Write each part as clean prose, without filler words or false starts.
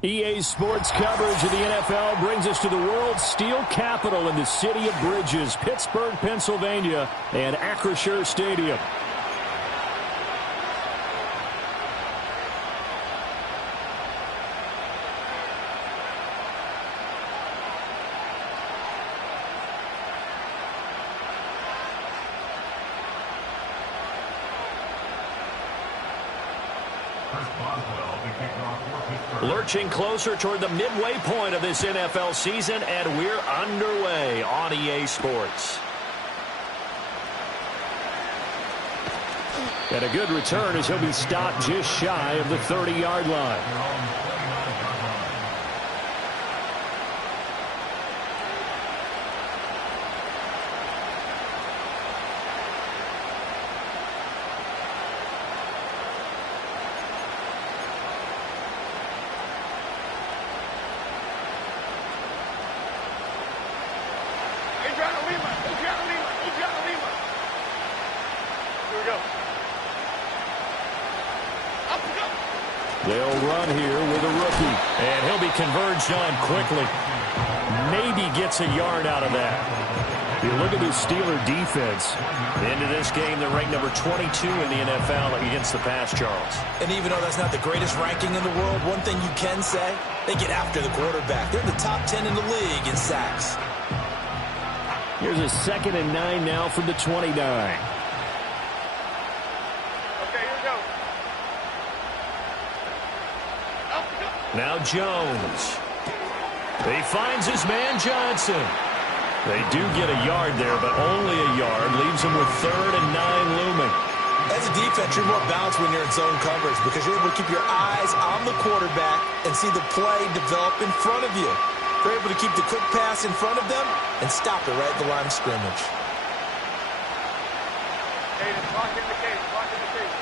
EA Sports coverage of the NFL brings us to the world's steel capital in the city of Bridges, Pittsburgh, Pennsylvania, and Acrisure Stadium. Lurching closer toward the midway point of this NFL season, and we're underway on EA Sports. And a good return as he'll be stopped just shy of the 30-yard line. They'll run here with a rookie, and he'll be converged on quickly. Maybe gets a yard out of that. You look at this Steeler defense. Into this game, they're ranked number 22 in the NFL against the pass, Charles. And even though that's not the greatest ranking in the world, one thing you can say, they get after the quarterback. They're in the top 10 in the league in sacks. Here's a 2nd and 9 now from the 29. Now Jones. He finds his man Johnson. They do get a yard there, but only a yard. Leaves him with 3rd and 9 looming. As a defense, you're more balanced when you're in zone coverage because you're able to keep your eyes on the quarterback and see the play develop in front of you. You're able to keep the quick pass in front of them and stop it right at the line of scrimmage. Lock in the cage. Lock in the cage.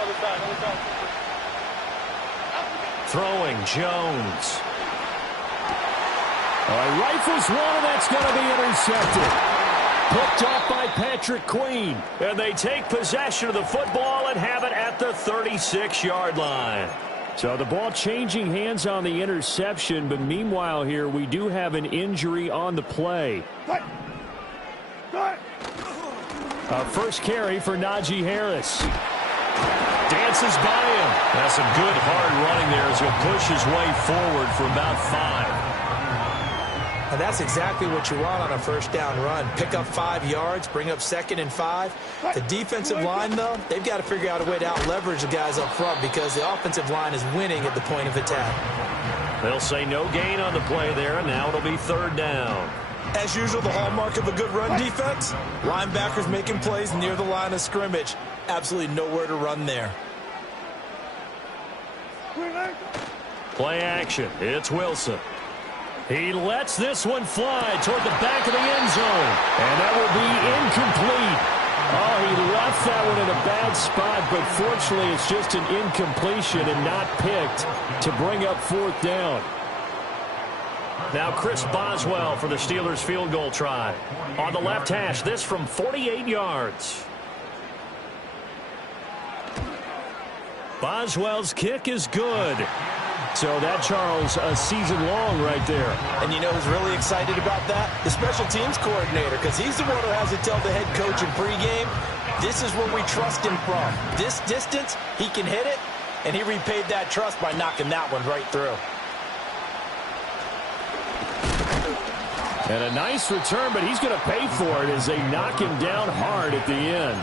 Other side. Throwing Jones. Rifles one, and that's going to be intercepted. Picked off by Patrick Queen. And they take possession of the football and have it at the 36-yard line. So the ball changing hands on the interception, but meanwhile here we do have an injury on the play. First carry for Najee Harris. Dances by him. That's some good hard running there as he'll push his way forward for about 5. And that's exactly what you want on a first down run. Pick up 5 yards, bring up 2nd and 5. The defensive line, though, they've got to figure out a way to out-leverage the guys up front because the offensive line is winning at the point of attack. They'll say no gain on the play there, and now it'll be 3rd down. As usual, the hallmark of a good run defense, linebackers making plays near the line of scrimmage. Absolutely nowhere to run there. Play action. It's Wilson. He lets this one fly toward the back of the end zone. And that will be incomplete. Oh, he left that one in a bad spot, but fortunately it's just an incompletion and not picked to bring up 4th down. Now Chris Boswell for the Steelers field goal try. On the left hash, this from 48 yards. Boswell's kick is good. So that, Charles, a season long right there. And you know who's really excited about that? The special teams coordinator, because he's the one who has to tell the head coach in pregame, this is where we trust him from. This distance, he can hit it, and he repaid that trust by knocking that one right through. And a nice return, but he's going to pay for it as they knock him down hard at the end.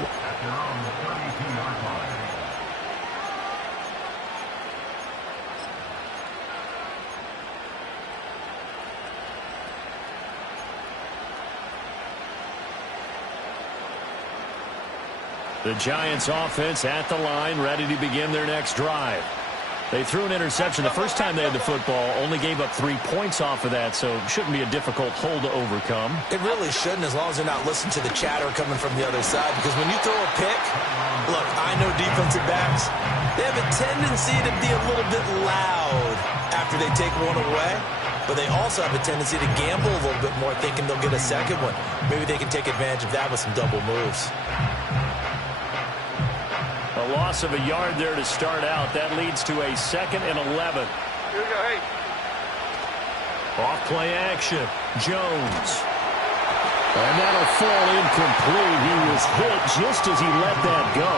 The Giants offense at the line, ready to begin their next drive. They threw an interception the first time they had the football, only gave up 3 points off of that, so it shouldn't be a difficult hole to overcome. It really shouldn't, as long as they're not listening to the chatter coming from the other side, because when you throw a pick, look, I know defensive backs, they have a tendency to be a little bit loud after they take one away, but they also have a tendency to gamble a little bit more, thinking they'll get a second one. Maybe they can take advantage of that with some double moves. A loss of a yard there to start out. That leads to a 2nd and 11. Here we go, hey. Off play action. Jones. And that'll fall incomplete. He was hit just as he let that go.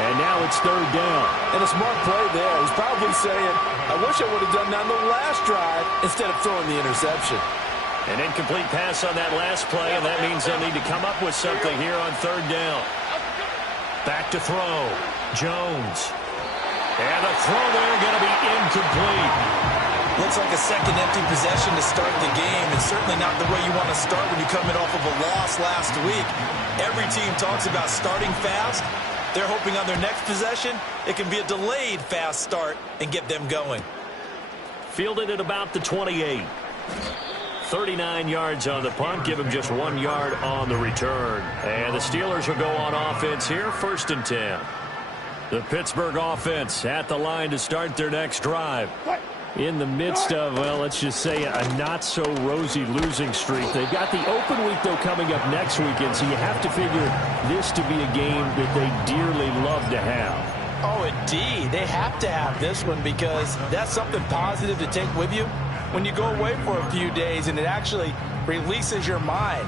And now it's 3rd down. And a smart play there. He's probably saying, I wish I would have done that on the last drive instead of throwing the interception. An incomplete pass on that last play, and that means they'll need to come up with something here on 3rd down. Back to throw. Jones. And the throw there going to be incomplete. Looks like a second empty possession to start the game, and certainly not the way you want to start when you're coming off of a loss last week. Every team talks about starting fast. They're hoping on their next possession, it can be a delayed fast start and get them going. Fielded at about the 28. 39 yards on the punt, give him just 1 yard on the return. And the Steelers will go on offense here, 1st and 10. The Pittsburgh offense at the line to start their next drive. In the midst of, well, let's just say a not-so-rosy losing streak. They've got the open week, though, coming up next weekend, so you have to figure this to be a game that they dearly love to have. Oh, indeed. They have to have this one because that's something positive to take with you when you go away for a few days, and it actually releases your mind.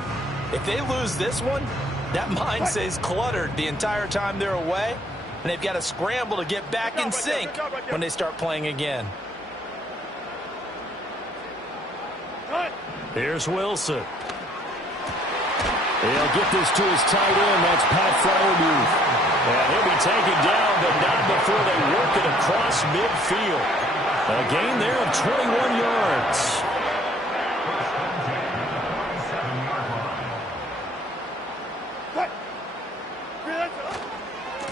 If they lose this one, that mind stays cluttered the entire time they're away, and they've got to scramble to get back in sync when they start playing again. Here's Wilson. He'll get this to his tight end. That's Pat Fryermuth. And he'll be taken down, but not before they work it across midfield. A gain there of 21 yards.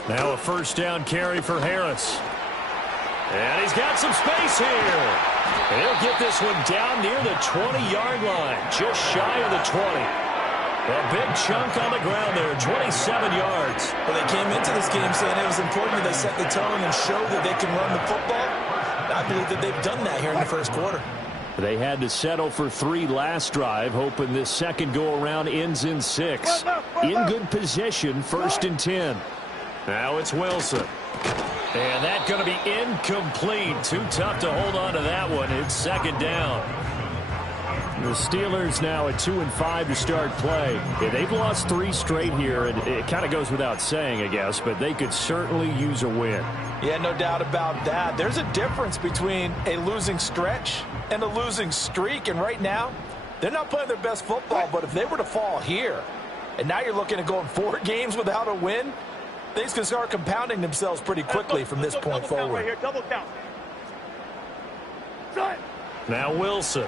Now a 1st down carry for Harris. And he's got some space here. And he'll get this one down near the 20-yard line, just shy of the 20. A big chunk on the ground there, 27 yards. Well, they came into this game saying it was important that they set the tone and show that they can run the football. I believe that they've done that here in the 1st quarter. They had to settle for 3 last drive, hoping this second go-around ends in 6. In good position, 1st and 10. Now it's Wilson. And that's going to be incomplete. Too tough to hold on to that one. It's 2nd down. The Steelers now at 2-5 to start play. Yeah, they've lost 3 straight here, and it kind of goes without saying, I guess, but they could certainly use a win. Yeah, no doubt about that. There's a difference between a losing stretch and a losing streak, and right now, they're not playing their best football, but if they were to fall here, and now you're looking at going 4 games without a win, things can start compounding themselves pretty quickly from this point forward. Right here, double count. Now Wilson.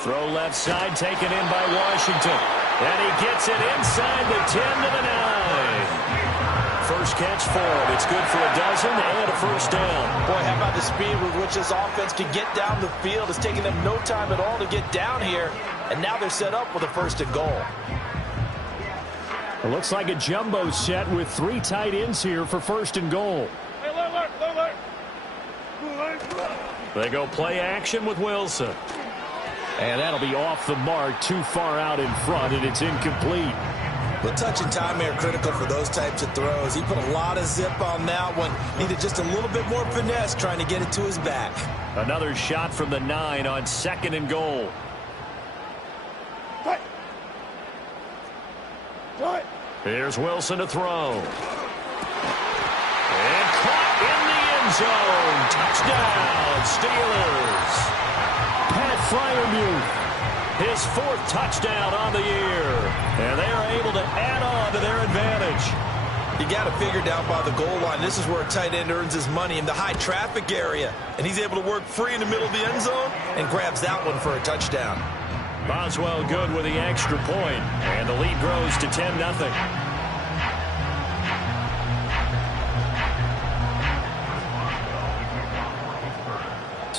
Throw left side, taken in by Washington. And he gets it inside the 10 to the 9. First catch for him. It's good for a dozen and a 1st down. Boy, how about the speed with which this offense can get down the field? It's taking them no time at all to get down here. And now they're set up with a 1st and goal. It looks like a jumbo set with 3 tight ends here for 1st and goal. They go play action with Wilson. And that'll be off the mark, too far out in front, and it's incomplete. The touch and time are critical for those types of throws. He put a lot of zip on that one. Needed just a little bit more finesse trying to get it to his back. Another shot from the 9 on 2nd and goal. Here's Wilson to throw. And caught in the end zone. Touchdown, Steelers. Pat Fryermuth, his 4th touchdown on the year. And they are able to add on to their advantage. You got to figure down by the goal line. This is where a tight end earns his money, in the high traffic area. And he's able to work free in the middle of the end zone and grabs that one for a touchdown. Boswell good with the extra point. And the lead grows to 10-0.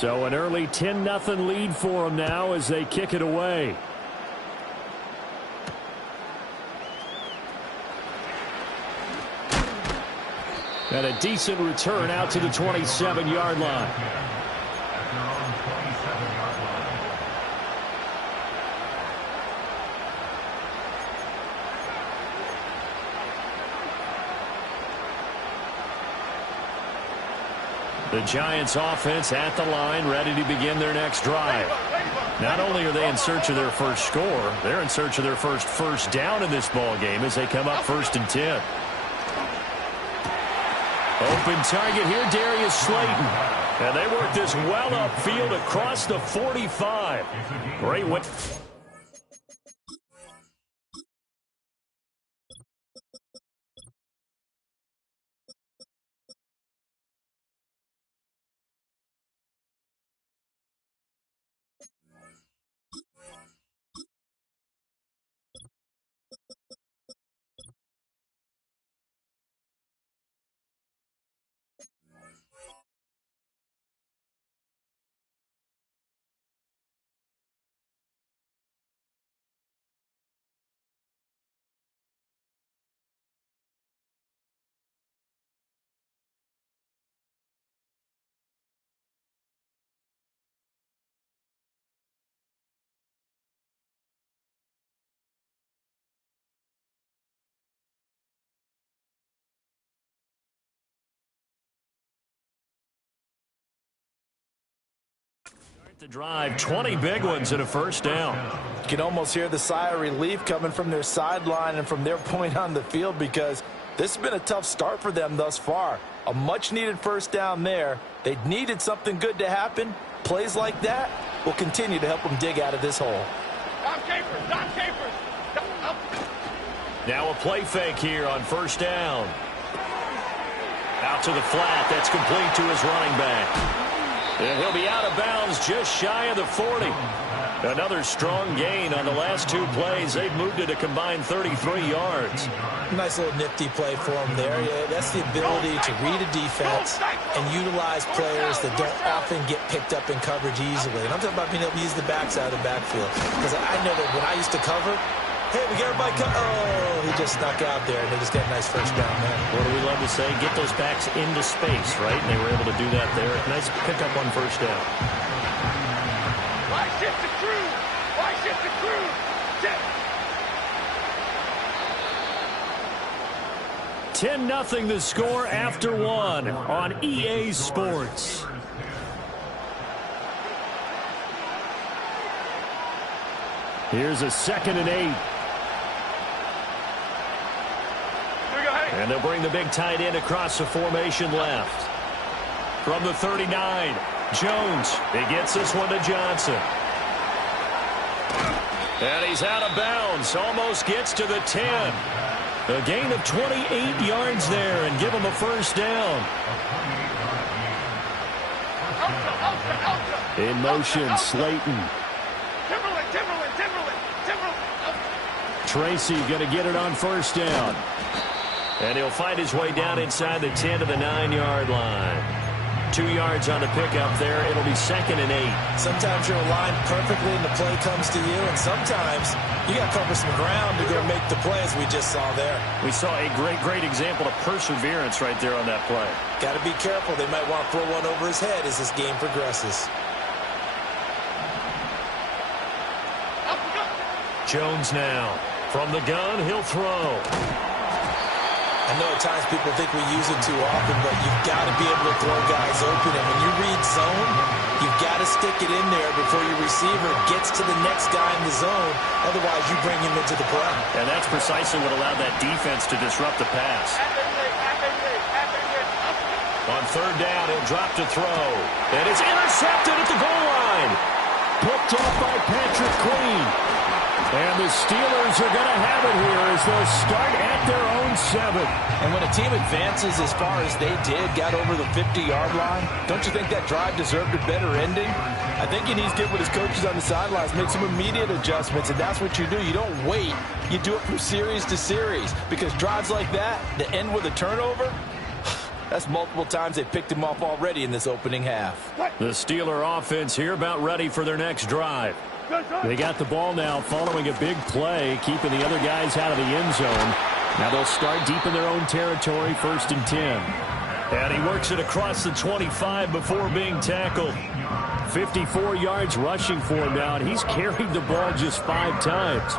So an early 10-0 lead for them now as they kick it away. And a decent return out to the 27-yard line. The Giants offense at the line, ready to begin their next drive. Not only are they in search of their first score, they're in search of their first down in this ball game as they come up 1st and 10. Open target here, Darius Slayton. And they work this well upfield across the 45. Great win. The drive, 20 big ones and a first down. You can almost hear the sigh of relief coming from their sideline and from their point on the field because this has been a tough start for them thus far. A much-needed first down there. They needed something good to happen. Plays like that will continue to help them dig out of this hole. Stop capers. Now a play fake here on first down. Out to the flat. That's complete to his running back. And he'll be out of bounds just shy of the 40. Another strong gain on the last 2 plays. They've moved it a combined 33 yards. Nice little nifty play for him there. Yeah, that's the ability to read a defense and utilize players that don't often get picked up in coverage easily. And I'm talking about being able to use the backside of the backfield. Because I know that when I used to cover, hey, we got everybody oh, he just snuck out there, and they just got a nice first down there. What do we love to say? Get those backs into space, right? And they were able to do that there. Nice pickup on first down. Why shift the crew? Why shift the crew? Shift. 10-0 the score after 1 on EA Sports. Here's a 2nd and 8. And they'll bring the big tight end across the formation left. From the 39, Jones. He gets this one to Johnson. And he's out of bounds. Almost gets to the 10. A gain of 28 yards there and give him a first down. In motion, Slayton. Tracy going to get it on first down. And he'll find his way down inside the 10 to the 9-yard line. 2 yards on the pickup there. It'll be 2nd and 8. Sometimes you're aligned perfectly and the play comes to you, and sometimes you got to cover some ground to go make the play, as we just saw there. We saw a great example of perseverance right there on that play. Got to be careful. They might want to throw one over his head as this game progresses. Jones now. From the gun, he'll throw. I know at times people think we use it too often, but you've got to be able to throw guys open. And when you read zone, you've got to stick it in there before your receiver gets to the next guy in the zone. Otherwise, you bring him into the play. And that's precisely what allowed that defense to disrupt the pass. On 3rd down, he'll drop to throw. And it's intercepted at the goal line. Picked off by Patrick Queen. And the Steelers are going to have it here as they'll start at their own 7. And when a team advances as far as they did, got over the 50-yard line, don't you think that drive deserved a better ending? I think he needs to get with his coaches on the sidelines, make some immediate adjustments, and that's what you do. You don't wait. You do it from series to series because drives like that, to end with a turnover, That's multiple times they picked him off already in this opening half. The Steeler offense here about ready for their next drive. They got the ball now following a big play, keeping the other guys out of the end zone. Now they'll start deep in their own territory, 1st and 10. And he works it across the 25 before being tackled. 54 yards rushing for him now, and he's carried the ball just 5 times.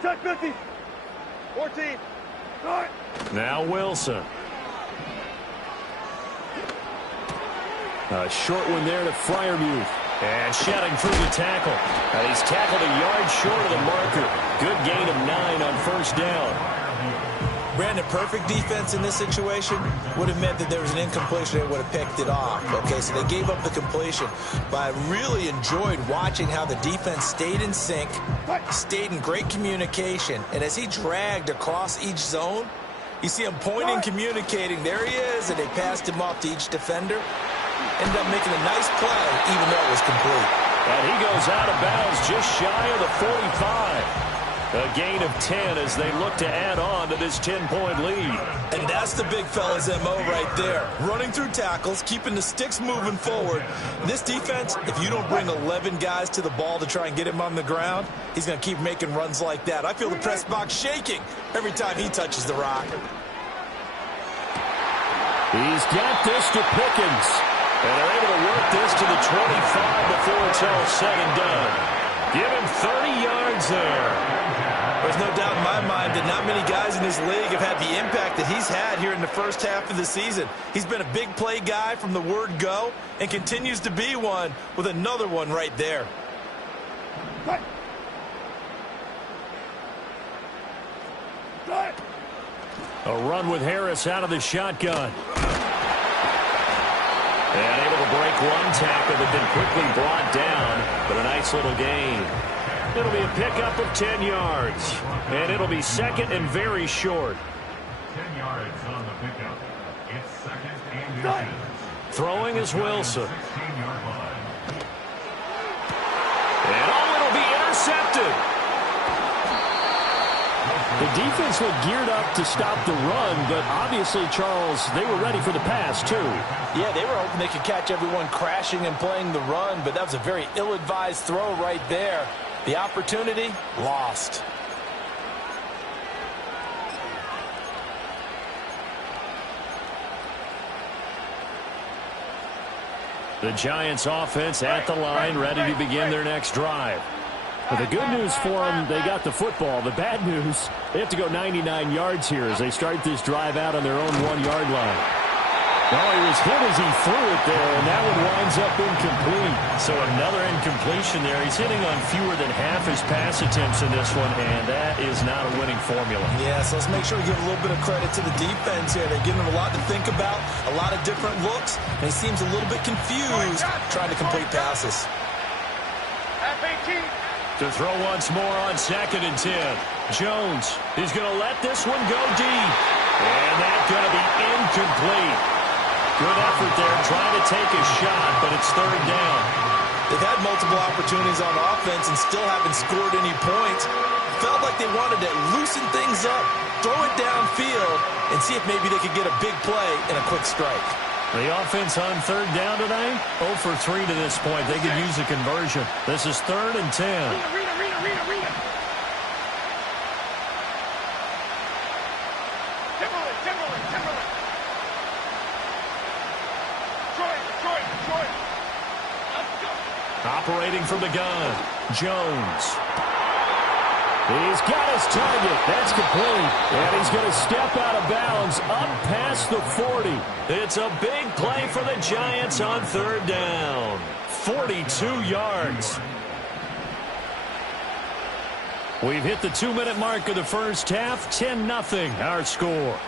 Touch 50. 14. Start. Now Wilson. A short one there to Freiermuth. And shouting through the tackle. And he's tackled a yard short of the marker. Good gain of 9 on 1st down. Brandon, perfect defense in this situation would have meant that there was an incompletion. They would have picked it off. Okay, so they gave up the completion. But I really enjoyed watching how the defense stayed in sync, stayed in great communication. And as he dragged across each zone, you see him pointing, communicating. There he is, and they passed him off to each defender. Ended up making a nice play, even though it was complete. And he goes out of bounds just shy of the 45. A gain of 10 as they look to add on to this 10-point lead. And that's the big fella's MO right there. Running through tackles, keeping the sticks moving forward. This defense, if you don't bring 11 guys to the ball to try and get him on the ground, he's going to keep making runs like that. I feel the press box shaking every time he touches the rock. He's got this to Pickens. And they're able to work this to the 25 before it's all said and done. Give him 30 yards there. There's no doubt in my mind that not many guys in this league have had the impact that he's had here in the first half of the season. He's been a big play guy from the word go and continues to be one with another one right there. A run with Harris out of the shotgun. And able to break one tackle, but then quickly brought down. But a nice little gain. It'll be a pickup of 10 yards. And it'll be 2nd and very short. 10 yards on the pickup. It's 2nd and 10. Throwing is Wilson. 16-yard line. And it'll be intercepted. The defense looked geared up to stop the run, but obviously, Charles, they were ready for the pass, too. Yeah, they were hoping they could catch everyone crashing and playing the run, but that was a very ill-advised throw right there. The opportunity, lost. The Giants offense at the line, ready to begin their next drive. But the good news for them, they got the football. The bad news, they have to go 99 yards here as they start this drive out on their own 1-yard line. Well, he was hit as he threw it there, and that one winds up incomplete. So another incompletion there. He's hitting on fewer than half his pass attempts in this one, and that is not a winning formula. Yeah, so let's make sure we give a little bit of credit to the defense here. They're giving him a lot to think about, a lot of different looks, and he seems a little bit confused trying to complete passes. F-18. To throw once more on 2nd and 10. Jones, he's going to let this one go deep. And that's going to be incomplete. Good effort there trying to take a shot, but it's 3rd down. They've had multiple opportunities on offense and still haven't scored any points. Felt like they wanted to loosen things up, throw it downfield, and see if maybe they could get a big play and a quick strike. The offense on 3rd down tonight, 0 for 3 to this point. They could use a conversion. This is 3rd and 10. Read. Timberland. Troy. Let's go. Operating from the gun, Jones. He's got his target. That's complete. And he's going to step out of bounds up past the 40. It's a big play for the Giants on 3rd down. 42 yards. We've hit the 2-minute mark of the first half. 10-0 our score.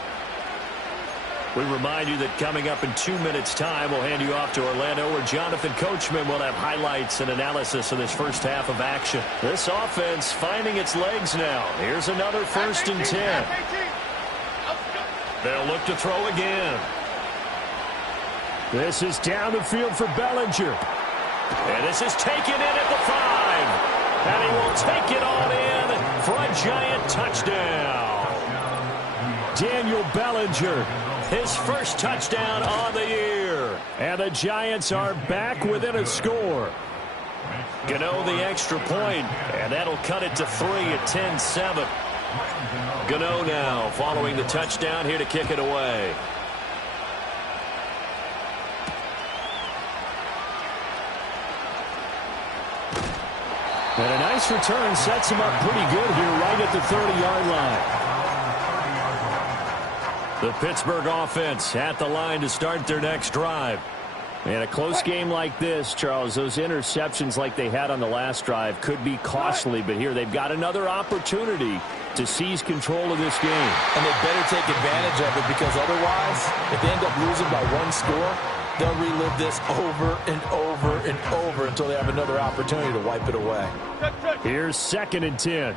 We remind you that coming up in 2 minutes' time, we'll hand you off to Orlando, where Jonathan Coachman will have highlights and analysis of this first half of action. This offense finding its legs now. Here's another 1st and 10. They'll look to throw again. This is down the field for Bellinger. And this is taken in at the 5. And he will take it on in for a giant touchdown. Daniel Bellinger, his first touchdown on the year. And the Giants are back within a score. Gano the extra point, and that'll cut it to 3 at 10-7. Gano now following the touchdown here to kick it away. And a nice return sets him up pretty good here right at the 30-yard line. The Pittsburgh offense at the line to start their next drive. And a close game like this, Charles, those interceptions like they had on the last drive could be costly, but here they've got another opportunity to seize control of this game. And they better take advantage of it, because otherwise, if they end up losing by 1 score, they'll relive this over and over and over until they have another opportunity to wipe it away. Here's 2nd and 10.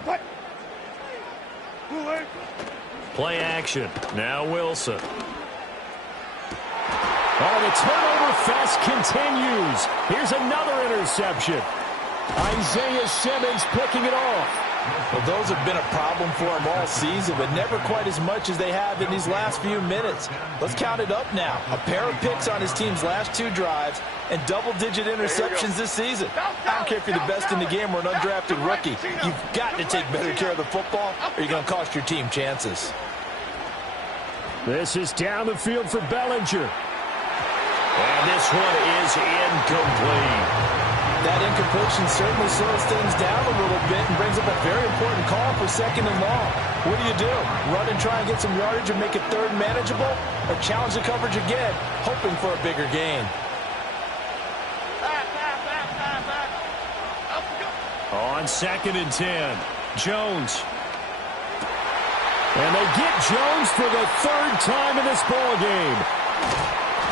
Play action. Now Wilson. Oh, the turnover fest continues. Here's another interception. Isaiah Simmons picking it off. Well, those have been a problem for him all season, but never quite as much as they have in these last few minutes. Let's count it up now. A pair of picks on his team's last 2 drives and double-digit interceptions this season. I don't care if you're the best in the game or an undrafted rookie. You've got to take better care of the football, or you're going to cost your team chances. This is down the field for Bellinger. And this one is incomplete. That incompletion certainly slows things down a little bit and brings up a very important call for 2nd and long. What do? Run and try and get some yardage and make it 3rd manageable? Or challenge the coverage again, hoping for a bigger gain? On 2nd and 10, Jones. And they get Jones for the 3rd time in this ball game.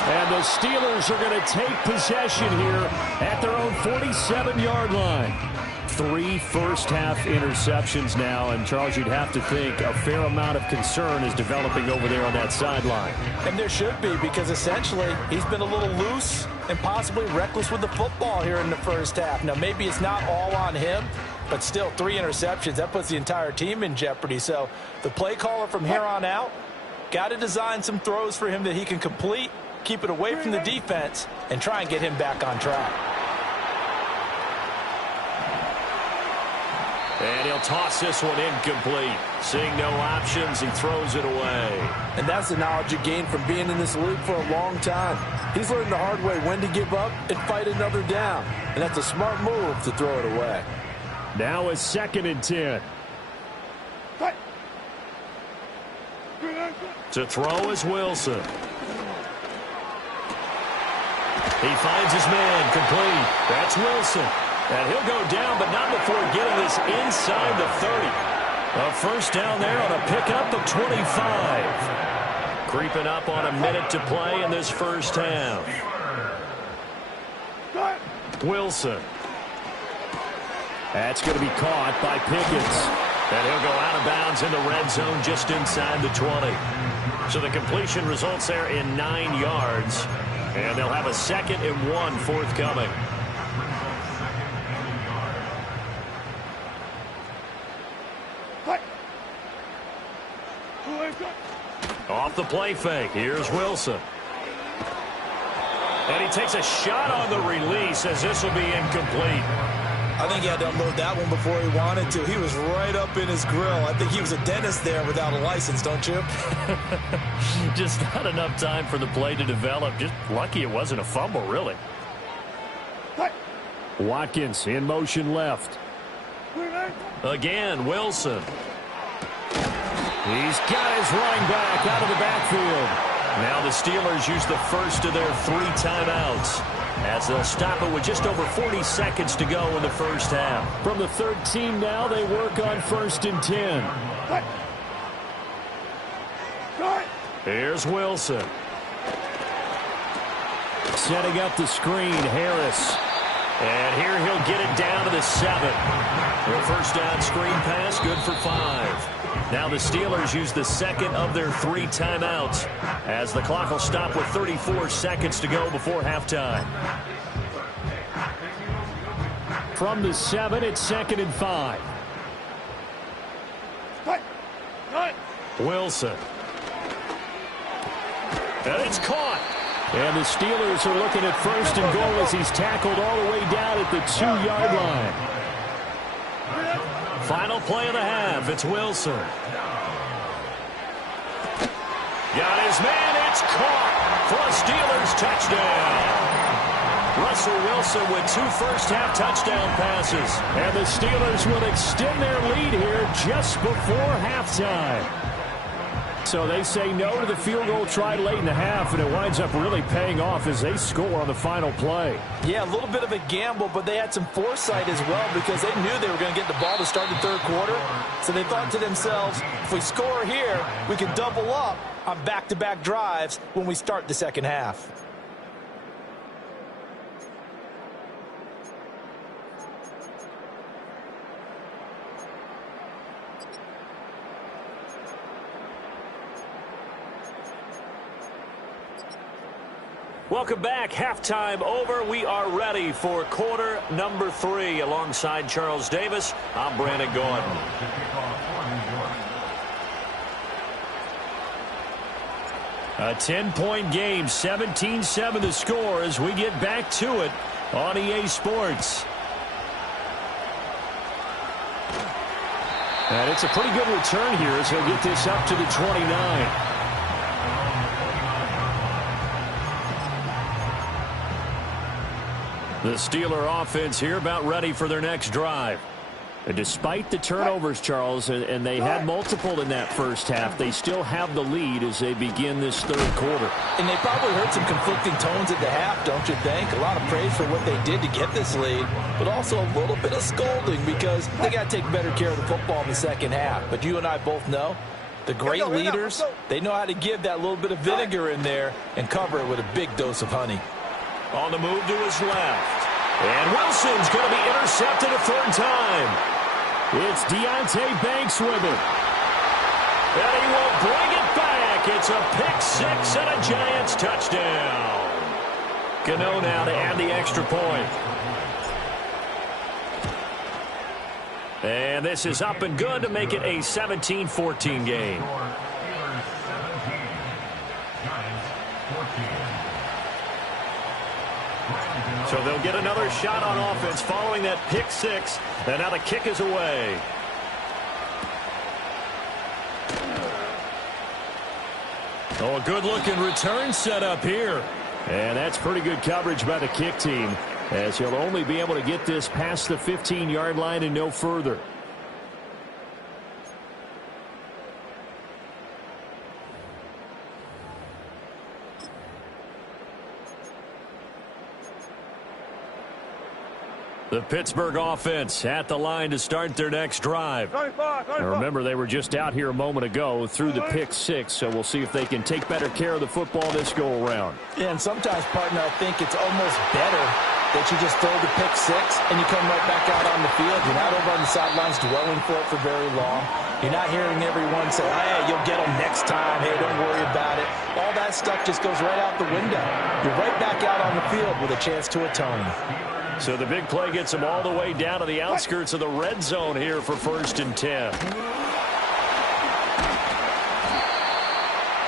And the Steelers are going to take possession here at their own 47-yard line. 3 first-half interceptions now, and Charles, you'd have to think a fair amount of concern is developing over there on that sideline. And there should be, because essentially he's been a little loose and possibly reckless with the football here in the first half. Now, maybe it's not all on him, but still 3 interceptions. That puts the entire team in jeopardy. So the play caller from here on out got to design some throws for him that he can complete, keep it away from the defense, and try and get him back on track. And he'll toss this one incomplete. Seeing no options, he throws it away. And that's the knowledge you gain from being in this league for a long time. He's learned the hard way when to give up and fight another down. And that's a smart move to throw it away. Now it's 2nd and 10. To throw is Wilson. He finds his man complete. That's Wilson. And he'll go down, but not before getting this inside the 30. A first down there on a pickup of 25. Creeping up on a minute to play in this first half. Wilson. That's going to be caught by Pickens. And he'll go out of bounds in the red zone just inside the 20. So the completion results there in 9 yards. And they'll have a 2nd and 1 forthcoming. Off the play fake. Here's Wilson. And he takes a shot on the release as this will be incomplete. I think he had to unload that one before he wanted to. He was right up in his grill. I think he was a dentist there without a license, don't you? Just not enough time for the play to develop. Just lucky it wasn't a fumble, really. Watkins in motion left. Again, Wilson. He's got his running back out of the backfield. Now the Steelers use the first of their 3 timeouts, as they'll stop it with just over 40 seconds to go in the first half. From the 13 now, they work on 1st and 10. Here's Wilson. Setting up the screen, Harris. And here he'll get it down to the 7. The first down screen pass, good for 5. Now the Steelers use the second of their 3 timeouts as the clock will stop with 34 seconds to go before halftime. From the 7, it's 2nd and 5. Wilson. And it's caught. And the Steelers are looking at 1st and goal as he's tackled all the way down at the 2-yard line. Final play of the half. It's Wilson. Got his man. It's caught for a Steelers touchdown. Russell Wilson with 2 first-half touchdown passes. And the Steelers will extend their lead here just before halftime. So they say no to the field goal tried late in the half, and it winds up really paying off as they score on the final play. Yeah, a little bit of a gamble, but they had some foresight as well because they knew they were going to get the ball to start the 3rd quarter. So they thought to themselves, if we score here, we can double up on back-to-back drives when we start the 2nd half. Welcome back. Halftime over. We are ready for quarter number 3. Alongside Charles Davis, I'm Brandon Gordon. A 10-point game, 17-7 the score as we get back to it on EA Sports. And it's a pretty good return here as he'll get this up to the 29. The Steeler offense here about ready for their next drive. And despite the turnovers, Charles, and they had multiple in that first half, they still have the lead as they begin this 3rd quarter. And they probably heard some conflicting tones at the half, don't you think? A lot of praise for what they did to get this lead, but also a little bit of scolding because they got to take better care of the football in the 2nd half. But you and I both know the great leaders, they know how to give that little bit of vinegar in there and cover it with a big dose of honey. On the move to his left. And Wilson's going to be intercepted a 3rd time. It's Deonte Banks with it. And he will bring it back. It's a pick 6 and a Giants touchdown. Gano now to add the extra point. And this is up and good to make it a 17-14 game. So they'll get another shot on offense following that pick 6. And now the kick is away. Oh, a good-looking return set up here. And that's pretty good coverage by the kick team, as he'll only be able to get this past the 15-yard line and no further. The Pittsburgh offense at the line to start their next drive. Now remember, they were just out here a moment ago through the pick 6, so we'll see if they can take better care of the football this go-around. Yeah, and sometimes, partner, I think it's almost better that you just throw the pick 6 and you come right back out on the field. You're not over on the sidelines dwelling for it for very long. You're not hearing everyone say, hey, you'll get them next time. Hey, don't worry about it. All that stuff just goes right out the window. You're right back out on the field with a chance to atone. So the big play gets them all the way down to the outskirts of the red zone here for 1st and 10.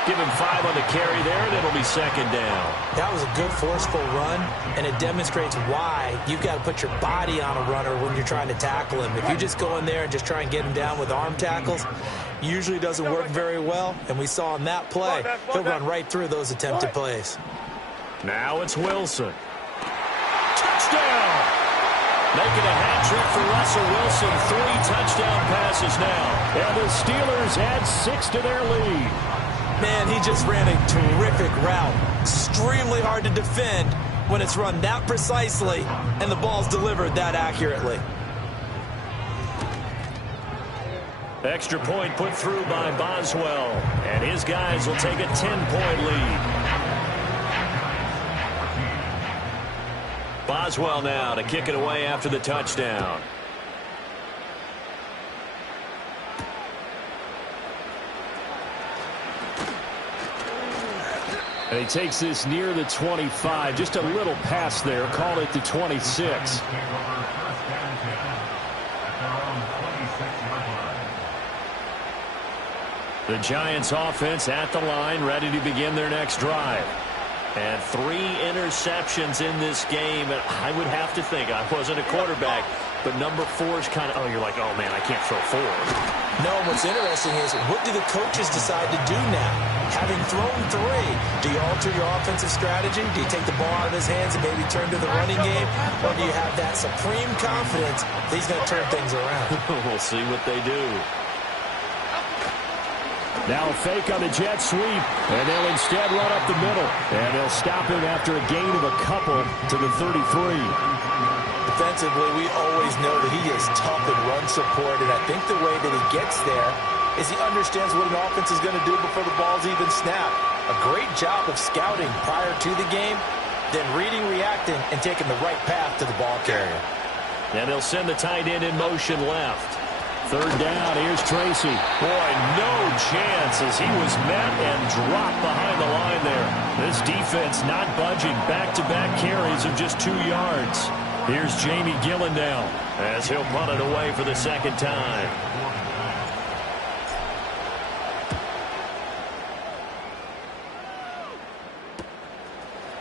Give him 5 on the carry there, and it'll be 2nd down. That was a good forceful run, and it demonstrates why you've got to put your body on a runner when you're trying to tackle him. If you just go in there and just try and get him down with arm tackles, usually doesn't work very well, and we saw in that play, he'll run right through those attempted plays. Now it's Wilson. Touchdown! Making a hat trick for Russell Wilson. 3 touchdown passes now. And the Steelers add 6 to their lead. Man, he just ran a terrific route. Extremely hard to defend when it's run that precisely and the ball's delivered that accurately. Extra point put through by Boswell. And his guys will take a 10-point lead. Boswell now to kick it away after the touchdown. And he takes this near the 25. Just a little pass there. Call it the 26. The Giants offense at the line, ready to begin their next drive. And 3 interceptions in this game. And I would have to think, I wasn't a quarterback, but number 4 is kind of, oh, you're like, oh, man, I can't throw 4. No, what's interesting is, what do the coaches decide to do now? Having thrown 3, do you alter your offensive strategy? Do you take the ball out of his hands and maybe turn to the running game? Or do you have that supreme confidence that he's going to turn things around? We'll see what they do. Now a fake on the jet sweep, and they'll instead run up the middle. And they'll stop him after a gain of a couple to the 33. Defensively, we always know that he is tough in run support, and I think the way that he gets there is he understands what an offense is going to do before the ball's even snapped. A great job of scouting prior to the game, then reading, reacting, and taking the right path to the ball carrier. And they'll send the tight end in motion left. 3rd down, here's Tracy. Boy, no chance as he was met and dropped behind the line there. This defense not budging. Back-to-back carries of just 2 yards. Here's Jamie Gillendown as he'll punt it away for the 2nd time.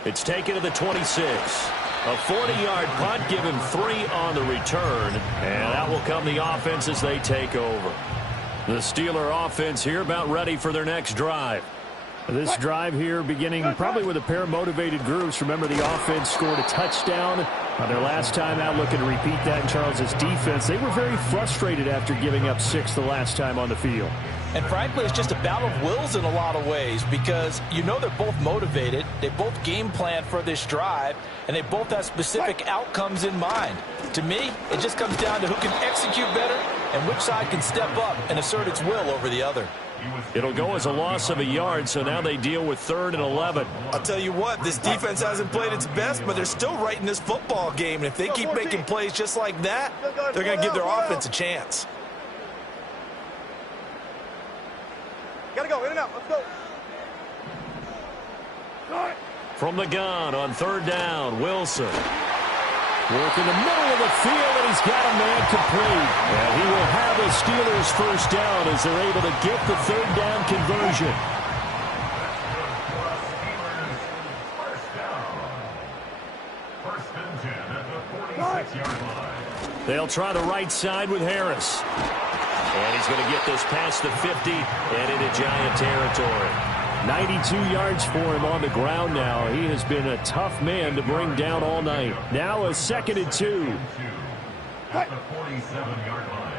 It's taken to the 26. A 40-yard punt, give him 3 on the return, and that will come the offense as they take over. The Steeler offense here about ready for their next drive. This drive here beginning probably with a pair of motivated groups. Remember, the offense scored a touchdown on their last time out. Looking to repeat that in Charles's defense. They were very frustrated after giving up 6 the last time on the field. And frankly, it's just a battle of wills in a lot of ways because you know they're both motivated. They both game plan for this drive, and they both have specific outcomes in mind. To me, it just comes down to who can execute better and which side can step up and assert its will over the other. It'll go as a loss of a yard, so now they deal with 3rd and 11. I'll tell you what, this defense hasn't played its best, but they're still right in this football game. And if they keep making plays just like that, they're going to give their offense a chance. Gotta go, in and out, let's go. From the gun on 3rd down, Wilson. Work in the middle of the field, and he's got a man complete. And he will have the Steelers' 1st down as they're able to get the 3rd down conversion. First and 10 at the 46-yard line. They'll try the right side with Harris. And he's going to get this past the 50 and into Giant territory. 92 yards for him on the ground now. He has been a tough man to bring down all night. Now a 2nd and 2. At the 47-yard line.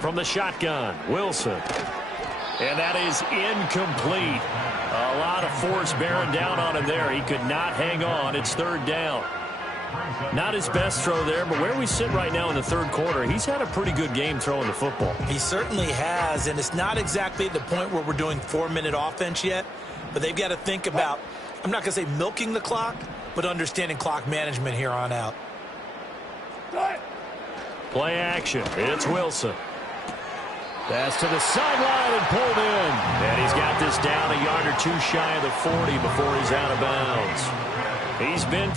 From the shotgun, Wilson. And that is incomplete. A lot of force bearing down on him there. He could not hang on. It's 3rd down. Not his best throw there, but where we sit right now in the 3rd quarter, he's had a pretty good game throwing the football. He certainly has, and it's not exactly at the point where we're doing 4-minute offense yet, but they've got to think about, I'm not going to say milking the clock, but understanding clock management here on out. Play action. It's Wilson. Pass to the sideline and pulled in. And he's got this down a yard or 2 shy of the 40 before he's out of bounds. He's been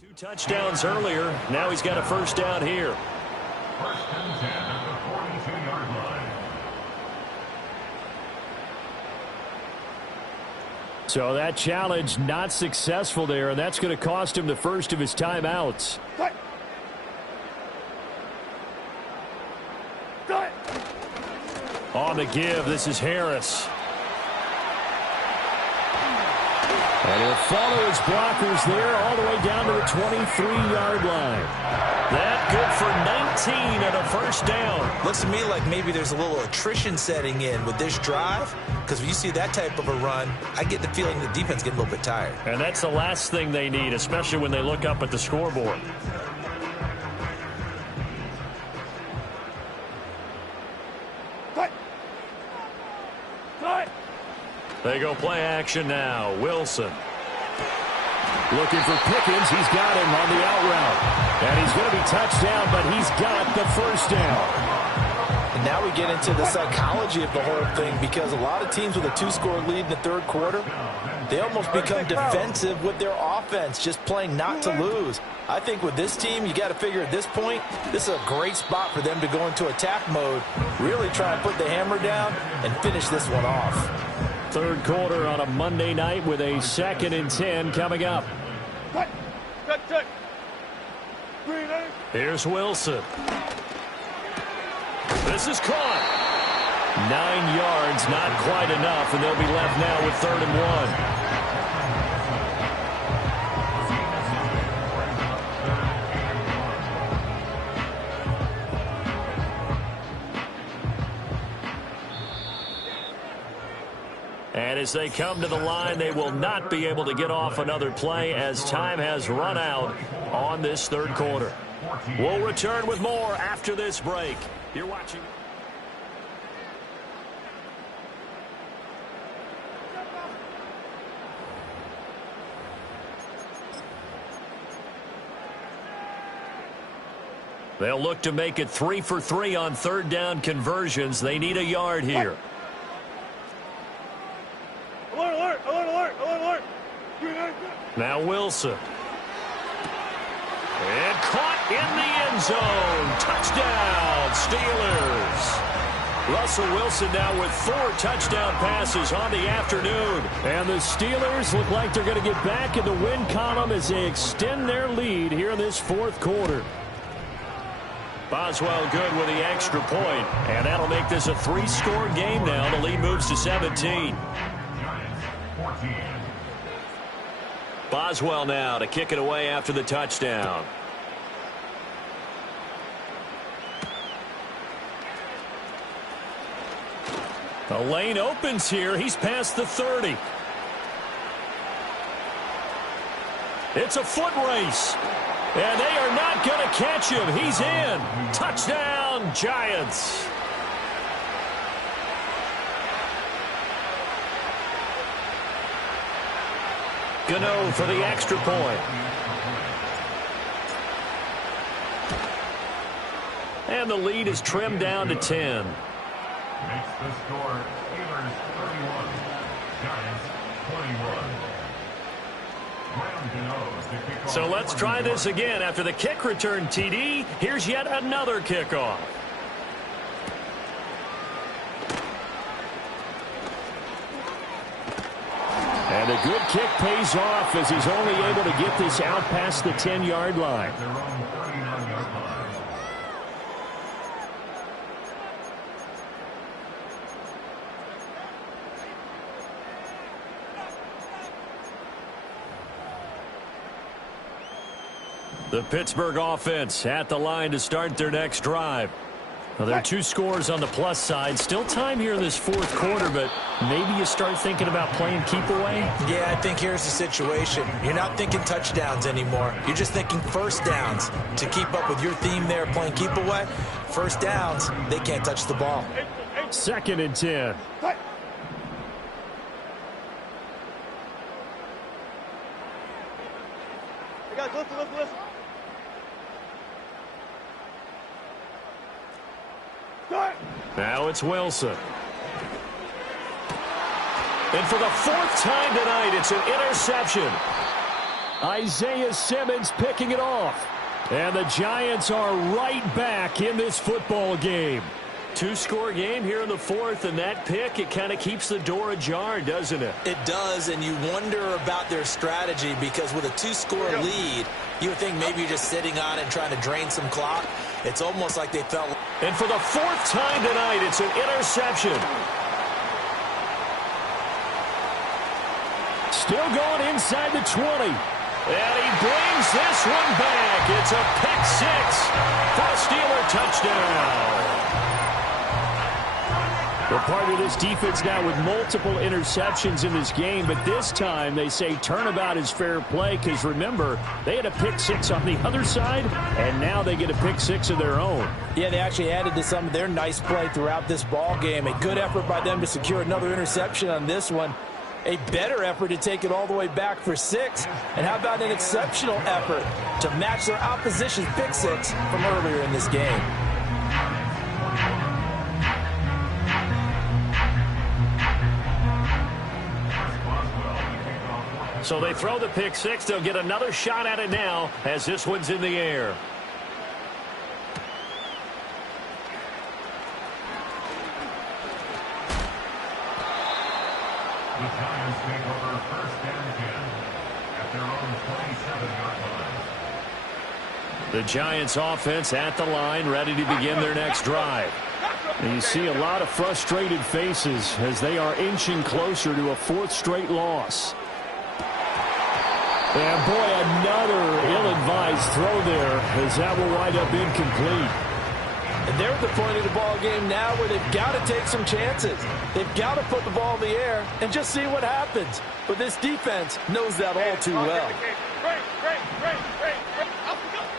2 touchdowns earlier. Now he's got a 1st down here. First and 10 at the 42-yard line. So that challenge not successful there, and that's going to cost him the first of his timeouts. On the give, this is Harris. And he'll follow his blockers there all the way down to the 23-yard line. That good for 19 and a first down. Looks to me like maybe there's a little attrition setting in with this drive, because when you see that type of a run, I get the feeling the defense getting a little bit tired. And that's the last thing they need, especially when they look up at the scoreboard. They go play action now. Wilson. Looking for Pickens. He's got him on the out route. And he's going to be touchdown, but he's got the first down. And now we get into the psychology of the whole thing, because a lot of teams with a 2-score lead in the third quarter, they almost become defensive with their offense, just playing not to lose. I think with this team, you got to figure at this point, this is a great spot for them to go into attack mode, really try and put the hammer down and finish this one off. Third quarter on a Monday night with a 2nd and 10 coming up. Here's Wilson. This is caught. 9 yards, not quite enough, and they'll be left now with 3rd and 1. And as they come to the line, they will not be able to get off another play as time has run out on this third quarter. We'll return with more after this break. You're watching. They'll look to make it 3 for 3 on third down conversions. They need a yard here. Alert, alert, alert, alert, alert. Now Wilson. And caught in the end zone. Touchdown, Steelers. Russell Wilson now with 4 touchdown passes on the afternoon. And the Steelers look like they're going to get back in the win column as they extend their lead here in this fourth quarter. Boswell good with the extra point. And that'll make this a 3-score game now. The lead moves to 17. Boswell now to kick it away after the touchdown. The lane opens here. He's past the 30. It's a foot race. And they are not going to catch him. He's in. Touchdown, Giants. Gano for the extra point. And the lead is trimmed down to 10. Makes the score Steelers 31, Giants 21. So let's try this again. After the kick return TD, here's yet another kickoff. And a good kick pays off as he's only able to get this out past the 10-yard line. Their own 39-yard line. The Pittsburgh offense at the line to start their next drive. Well, there are 2 scores on the plus side. Still time here in this fourth quarter, but maybe you start thinking about playing keep away? Yeah, I think here's the situation. You're not thinking touchdowns anymore. You're just thinking first downs. To keep up with your theme there, playing keep away, first downs, they can't touch the ball. 2nd and 10. Guys, listen. Now it's Wilson. And for the 4th time tonight, it's an interception. Isaiah Simmons picking it off. And the Giants are right back in this football game. 2-score game here in the 4th, and that pick, it kind of keeps the door ajar, doesn't it? It does, and you wonder about their strategy, because with a 2-score lead, you would think maybe you're just sitting on it and trying to drain some clock. It's almost like they felt. And for the 4th time tonight, it's an interception. Still going inside the 20. And he brings this one back. It's a pick six for a Steeler touchdown. Well, part of this defense now with multiple interceptions in this game, but this time they say turnabout is fair play because, remember, they had a pick six on the other side, and now they get a pick six of their own. Yeah, they actually added to some of their nice play throughout this ball game. A good effort by them to secure another interception on this one. A better effort to take it all the way back for 6. And how about an exceptional effort to match their opposition's pick six from earlier in this game? So they throw the pick six. They'll get another shot at it now as this one's in the air. The Giants take over first and 10 at their own 27-yard line. The Giants offense at the line, ready to begin their next drive. And you see a lot of frustrated faces as they are inching closer to a 4th straight loss. And boy, another ill-advised throw there as that will wind up incomplete. And they're at the point of the ball game now where they've got to take some chances. They've got to put the ball in the air and just see what happens. But this defense knows that all too well.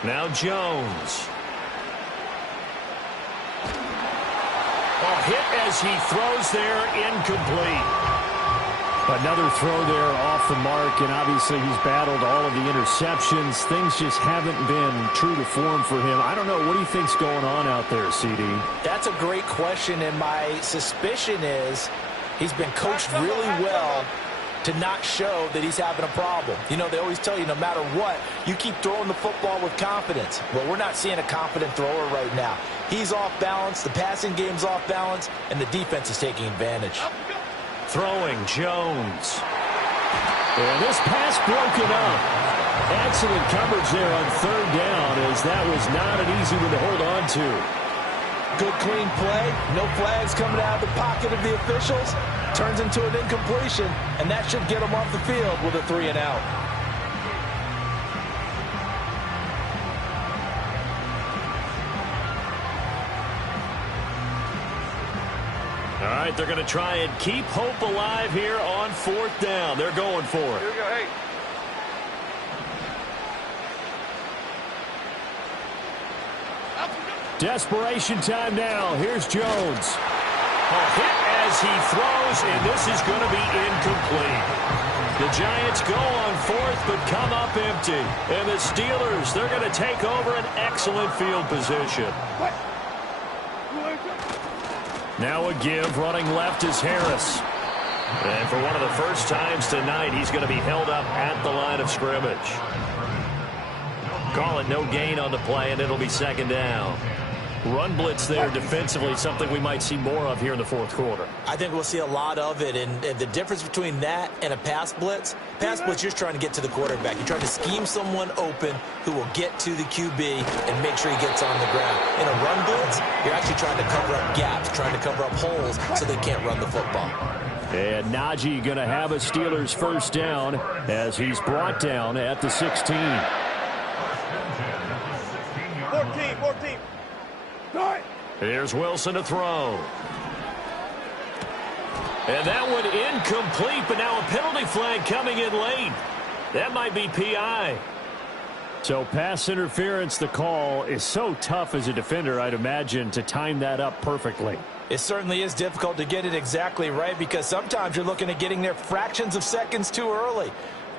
Now Jones. A hit as he throws there, incomplete. Another throw there off the mark, and obviously he's battled all of the interceptions. Things just haven't been true to form for him. I don't know. What do you think's going on out there, CD? That's a great question, and my suspicion is he's been coached really well to not show that he's having a problem. You know, they always tell you no matter what, you keep throwing the football with confidence. Well, we're not seeing a confident thrower right now. He's off balance, the passing game's off balance, and the defense is taking advantage. Throwing Jones. And this pass broken up. Excellent coverage there on 3rd down as that was not an easy one to hold on to. Good clean play. No flags coming out of the pocket of the officials. Turns into an incompletion, and that should get them off the field with a 3 and out. All right, they're going to try and keep hope alive here on 4th down. They're going for it. Here we go, hey. Desperation time now. Here's Jones. A hit as he throws, and this is going to be incomplete. The Giants go on 4th, but come up empty. And the Steelers, they're going to take over an excellent field position. Now a give, running left is Harris. And for one of the first times tonight, he's going to be held up at the line of scrimmage. Call it no gain on the play, and it'll be 2nd down. Run blitz there defensively, something we might see more of here in the 4th quarter. I think we'll see a lot of it, and the difference between that and a pass blitz, you're just trying to get to the quarterback. You're trying to scheme someone open who will get to the QB and make sure he gets on the ground. In a run blitz, you're actually trying to cover up gaps, trying to cover up holes so they can't run the football. And Najee going to have a Steelers 1st down as he's brought down at the 16. 14. Here's Wilson to throw. And that one incomplete, but now a penalty flag coming in late. That might be PI. So pass interference, the call is so tough as a defender, I'd imagine, to time that up perfectly. It certainly is difficult to get it exactly right because sometimes you're looking at getting there fractions of seconds too early.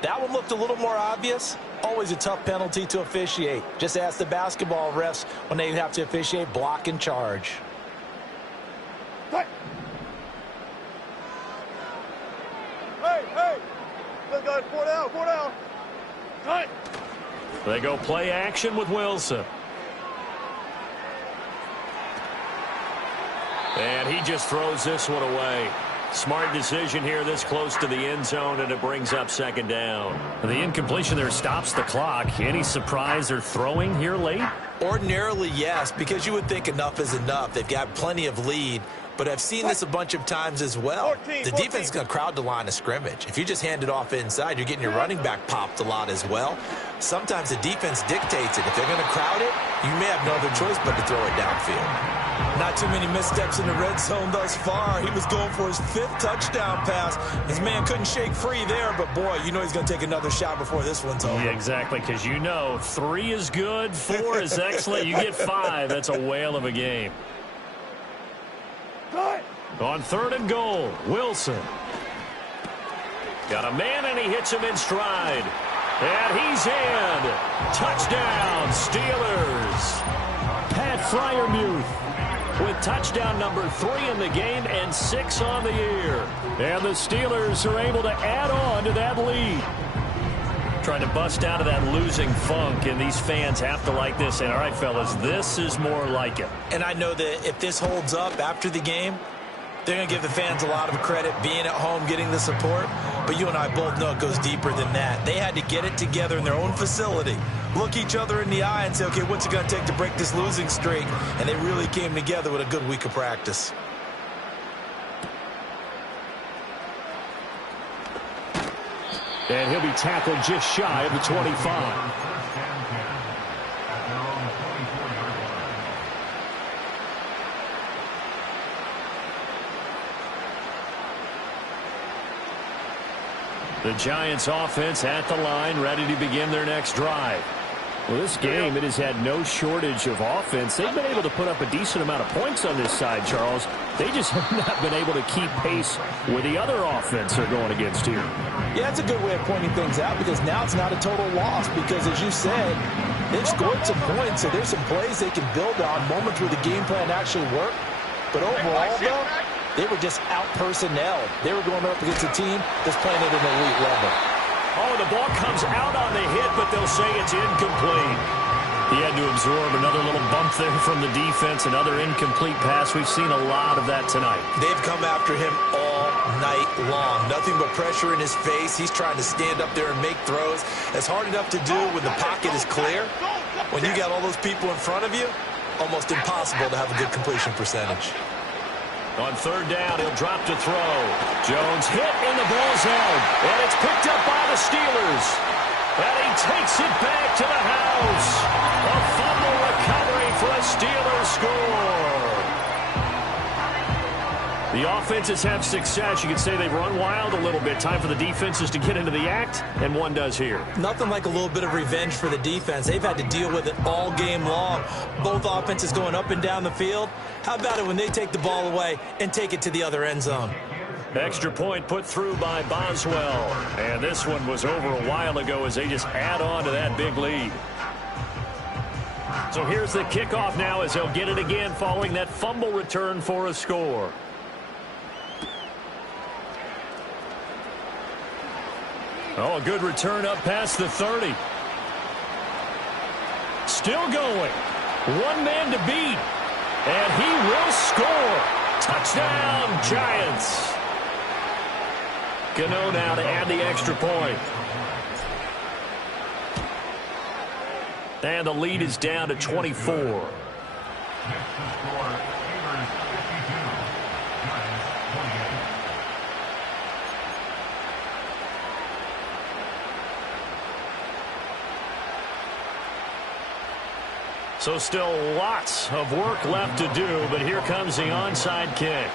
That one looked a little more obvious. Always a tough penalty to officiate. Just ask the basketball refs when they have to officiate block and charge. Hey! Let's go, 4 down. Cut! They go play action with Wilson. And he just throws this one away. Smart decision here this close to the end zone, and it brings up 2nd down. The incompletion there stops the clock. Any surprise they're throwing here late? Ordinarily, yes, because you would think enough is enough. They've got plenty of lead. but I've seen this a bunch of times as well. The defense is going to crowd the line of scrimmage. If you just hand it off inside, you're getting your running back popped a lot as well. Sometimes the defense dictates it. If they're going to crowd it, you may have no other choice but to throw it downfield. Not too many missteps in the red zone thus far. He was going for his 5th touchdown pass. His man couldn't shake free there, but boy, you know he's going to take another shot before this one's over. Yeah, exactly, because you know 3 is good, 4 is excellent. You get 5, that's a whale of a game. On 3rd and goal, Wilson. Got a man, and he hits him in stride. And he's in. Touchdown, Steelers. Pat Freiermuth with touchdown number 3 in the game and 6 on the year. And the Steelers are able to add on to that lead. Trying to bust out of that losing funk, and these fans have to like this. And all right, fellas, this is more like it. And I know that if this holds up after the game, they're going to give the fans a lot of credit, being at home, getting the support. But you and I both know it goes deeper than that. They had to get it together in their own facility, look each other in the eye and say, okay, what's it going to take to break this losing streak? And they really came together with a good week of practice. And he'll be tackled just shy of the 25. The Giants offense at the line, ready to begin their next drive. Well, this game, it has had no shortage of offense. They've been able to put up a decent amount of points on this side, Charles. They just have not been able to keep pace with the other offense they're going against here. Yeah, it's a good way of pointing things out because now it's not a total loss because, as you said, they've scored some points, so there's some plays they can build on, moments where the game plan actually worked. But overall, though, they were just out-personnel. They were going up against a team that's playing at an elite level. Oh, the ball comes out on the hit, but they'll say it's incomplete. He had to absorb another little bump there from the defense, another incomplete pass. We've seen a lot of that tonight. They've come after him all night long. Nothing but pressure in his face. He's trying to stand up there and make throws. It's hard enough to do when the pocket is clear. When you got all those people in front of you, almost impossible to have a good completion percentage. On 3rd down, he'll drop to throw. Jones hit in the ball zone, and it's picked up by the Steelers. And he takes it back to the house. A fumble recovery for a Steelers score. The offenses have success. You could say they've run wild a little bit. Time for the defenses to get into the act, and one does here. Nothing like a little bit of revenge for the defense. They've had to deal with it all game long. Both offenses going up and down the field. How about it when they take the ball away and take it to the other end zone? Extra point put through by Boswell. And this one was over a while ago as they just add on to that big lead. So here's the kickoff now as they'll get it again following that fumble return for a score. Oh, a good return up past the 30. Still going. One man to beat. And he will score. Touchdown, Giants. Gano now to add the extra point. And the lead is down to 24. So still lots of work left to do, but here comes the onside kick.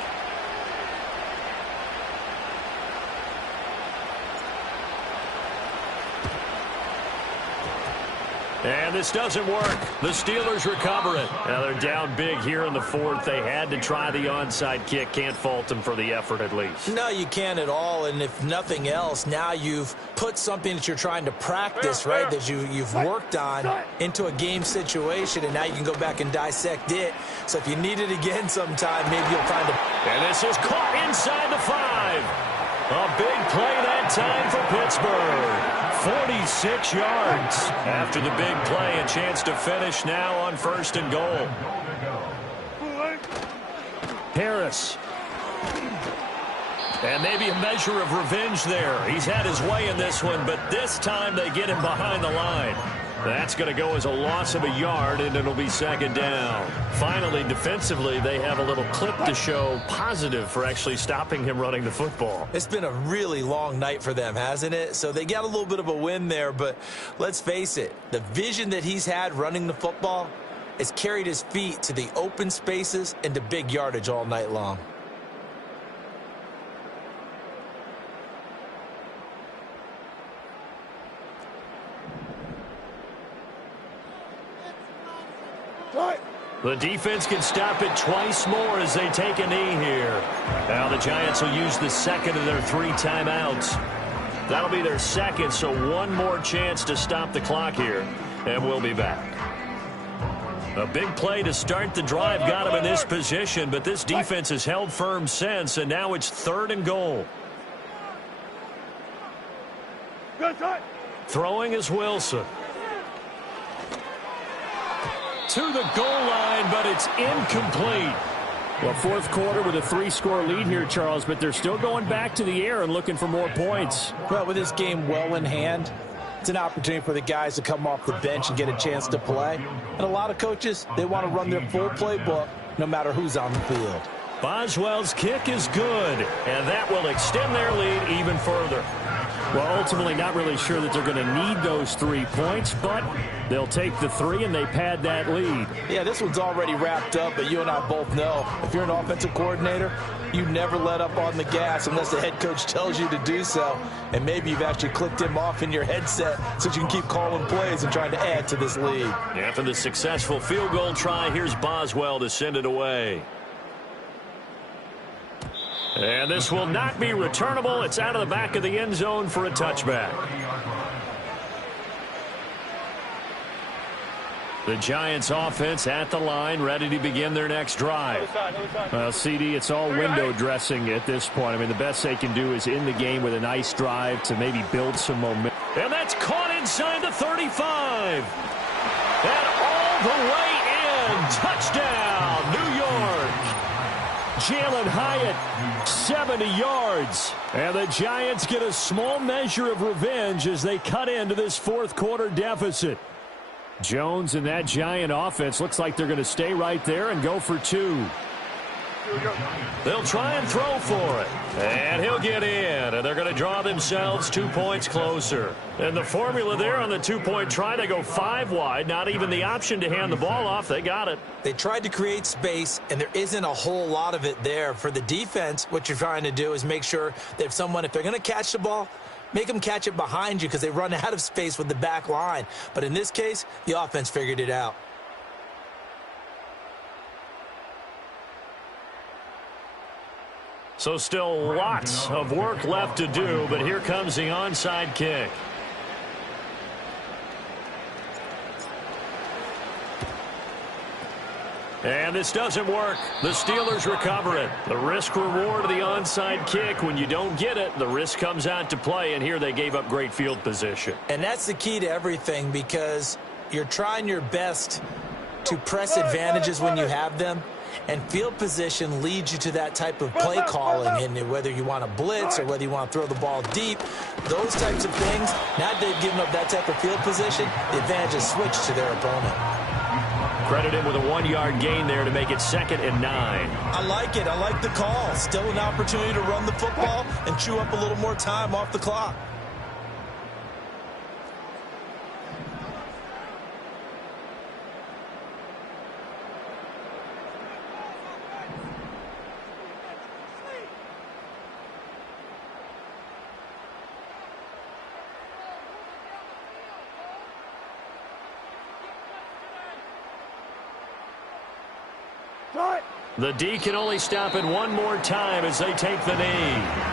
And this doesn't work. The Steelers recover it. Now they're down big here in the 4th. They had to try the onside kick. Can't fault them for the effort at least. No, you can't at all. And if nothing else, now you've put something that you're trying to practice, right, that you've worked on into a game situation, and now you can go back and dissect it. So if you need it again sometime, maybe you'll find it. And this is caught inside the 5. A big play that time for Pittsburgh. 46 yards after the big play. A chance to finish now on 1st and goal. Harris. And maybe a measure of revenge there. He's had his way in this one, but this time they get him behind the line. That's going to go as a loss of a yard, and it'll be second down. Finally, defensively, they have a little clip to show positive for actually stopping him running the football. It's been a really long night for them, hasn't it? So they got a little bit of a win there, but let's face it, the vision that he's had running the football has carried his feet to the open spaces and to big yardage all night long. The defense can stop it twice more as they take a knee here. Now the Giants will use the second of their 3 timeouts. That'll be their second, so one more chance to stop the clock here, and we'll be back. A big play to start the drive got him in this position, but this defense has held firm since, and now it's 3rd and goal. Throwing is Wilson. To the goal line, but it's incomplete. Well, fourth quarter with a 3-score lead here, Charles, but they're still going back to the air and looking for more points. Well, with this game well in hand, it's an opportunity for the guys to come off the bench and get a chance to play. And a lot of coaches, they want to run their full playbook no matter who's on the field. Boswell's kick is good, and that will extend their lead even further. Well, ultimately not really sure that they're going to need those 3 points, but they'll take the 3 and they pad that lead. Yeah, this one's already wrapped up, but you and I both know if you're an offensive coordinator, you never let up on the gas unless the head coach tells you to do so. And maybe you've actually clicked him off in your headset so you can keep calling plays and trying to add to this lead. After the successful field goal try, here's Boswell to send it away. And this will not be returnable. It's out of the back of the end zone for a touchback. The Giants offense at the line, ready to begin their next drive. Well, CD, it's all window dressing at this point. I mean, the best they can do is end the game with a nice drive to maybe build some momentum. And that's caught inside the 35. And all the way in. Touchdown, New York. Jalen Hyatt, 70 yards. And the Giants get a small measure of revenge as they cut into this fourth quarter deficit. Jones and that Giant offense looks like they're going to stay right there and go for 2. They'll try and throw for it. And he'll get in. And they're going to draw themselves 2 points closer. And the formula there on the 2-point try, they go 5 wide. Not even the option to hand the ball off. They got it. They tried to create space, and there isn't a whole lot of it there. For the defense, what you're trying to do is make sure that if they're going to catch the ball, make them catch it behind you because they run out of space with the back line. But in this case, the offense figured it out. So still lots of work left to do, but here comes the onside kick. And this doesn't work. The Steelers recover it. The risk-reward of the onside kick, when you don't get it, the risk comes out to play, and here they gave up great field position. And that's the key to everything because you're trying your best to press advantages when you have them. And field position leads you to that type of play calling, and whether you want to blitz or whether you want to throw the ball deep, those types of things, now that they've given up that type of field position, the advantage is switched to their opponent. Credit him with a 1-yard gain there to make it 2nd and 9. I like it. I like the call. Still an opportunity to run the football and chew up a little more time off the clock. The D can only stop it one more time as they take the knee.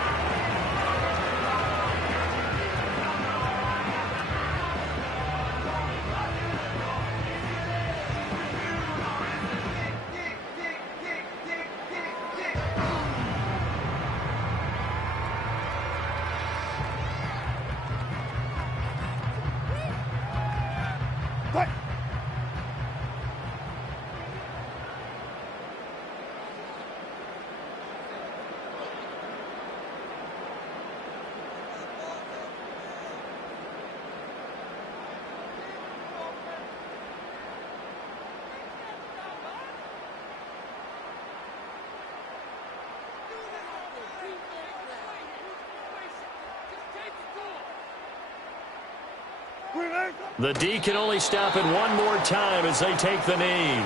The D can only stop it one more time as they take the knee.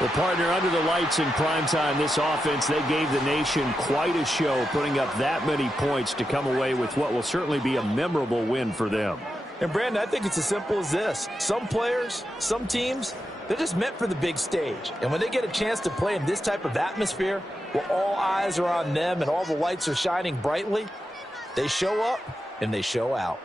Well, partner, under the lights in primetime, this offense, they gave the nation quite a show, putting up that many points to come away with what will certainly be a memorable win for them. And, Brandon, I think it's as simple as this. Some players, some teams, they're just meant for the big stage. And when they get a chance to play in this type of atmosphere, where all eyes are on them and all the lights are shining brightly, they show up and they show out.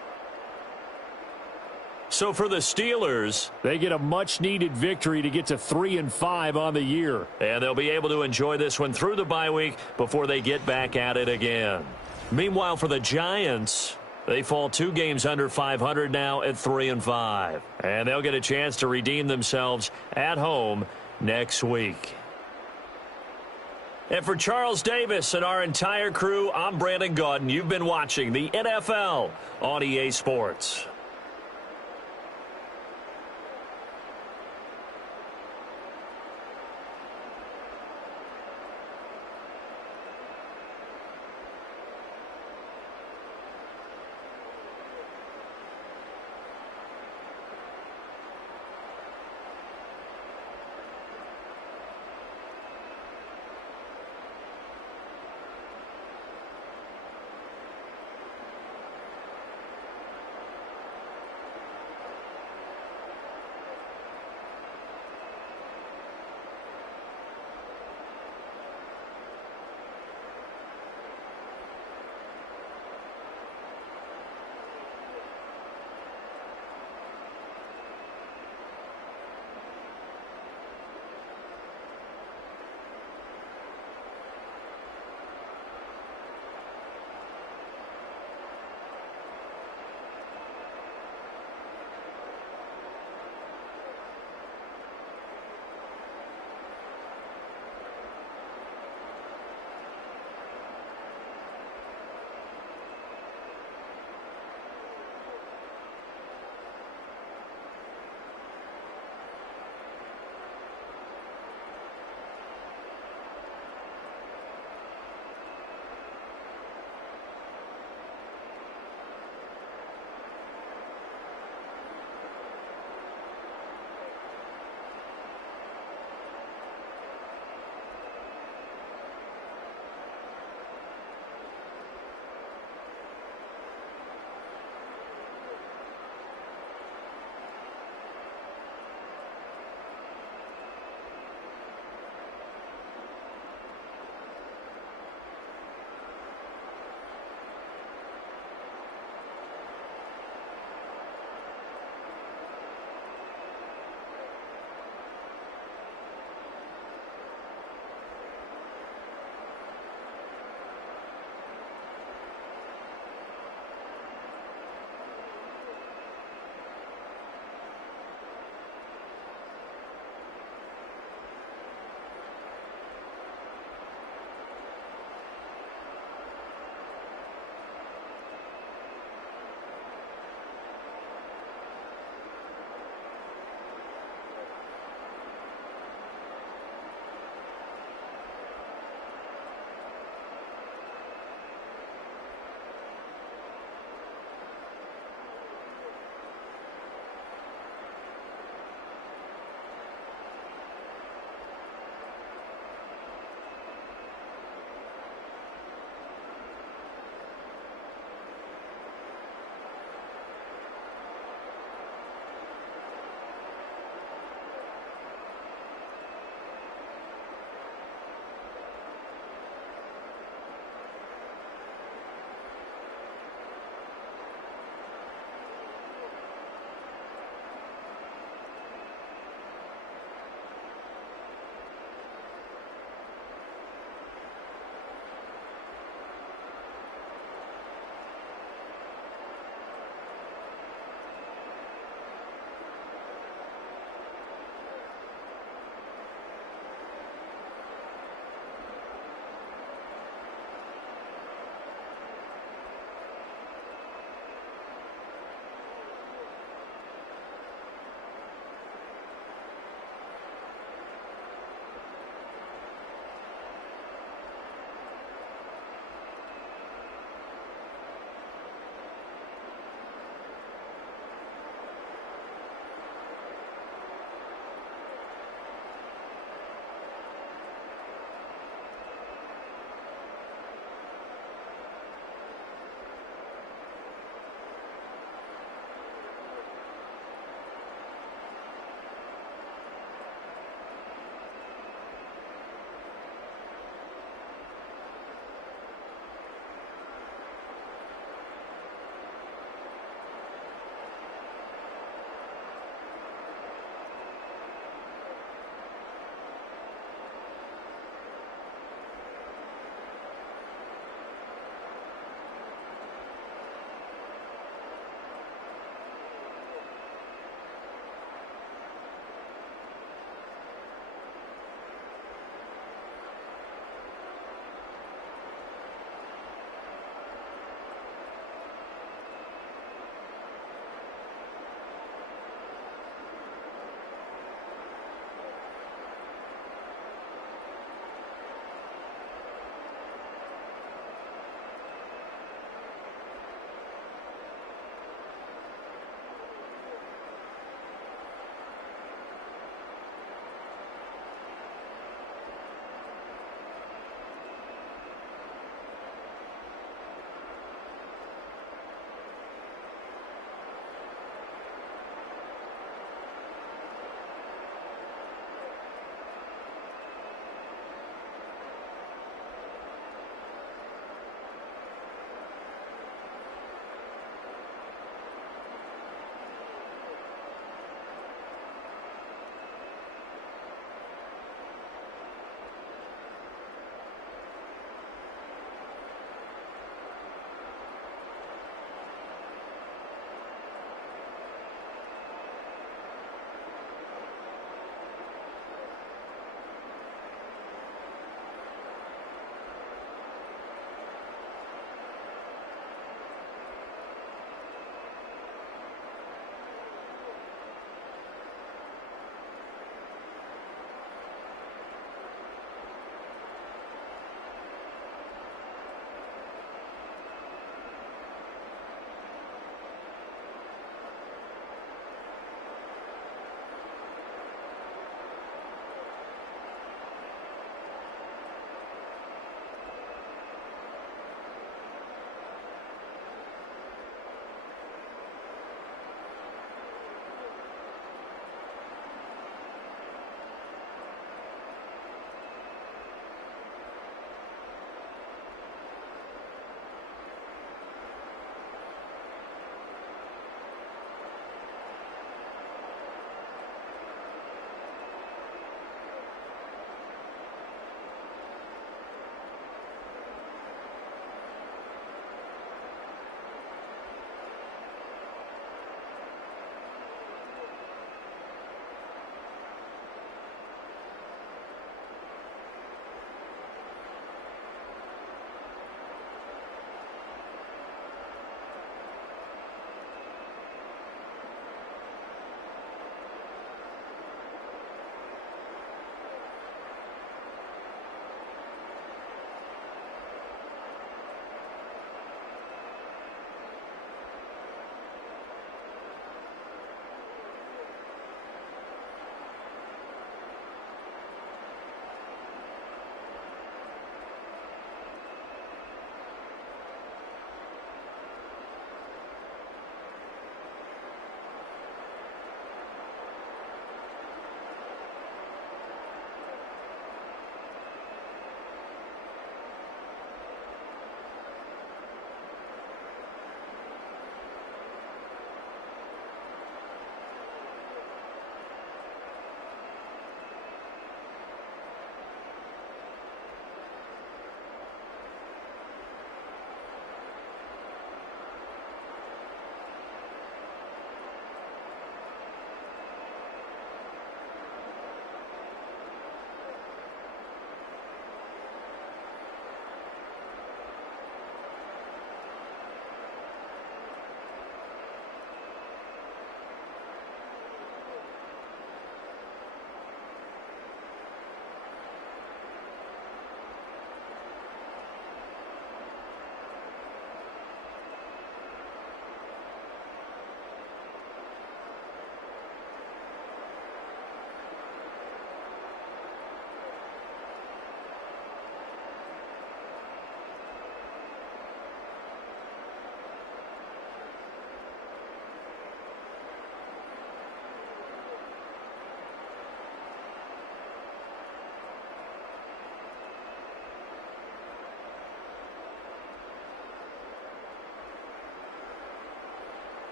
So for the Steelers, they get a much-needed victory to get to 3-5 on the year. And they'll be able to enjoy this one through the bye week before they get back at it again. Meanwhile, for the Giants, they fall 2 games under 500 now at 3-5. And they'll get a chance to redeem themselves at home next week. And for Charles Davis and our entire crew, I'm Brandon Gaudin. You've been watching the NFL on EA Sports.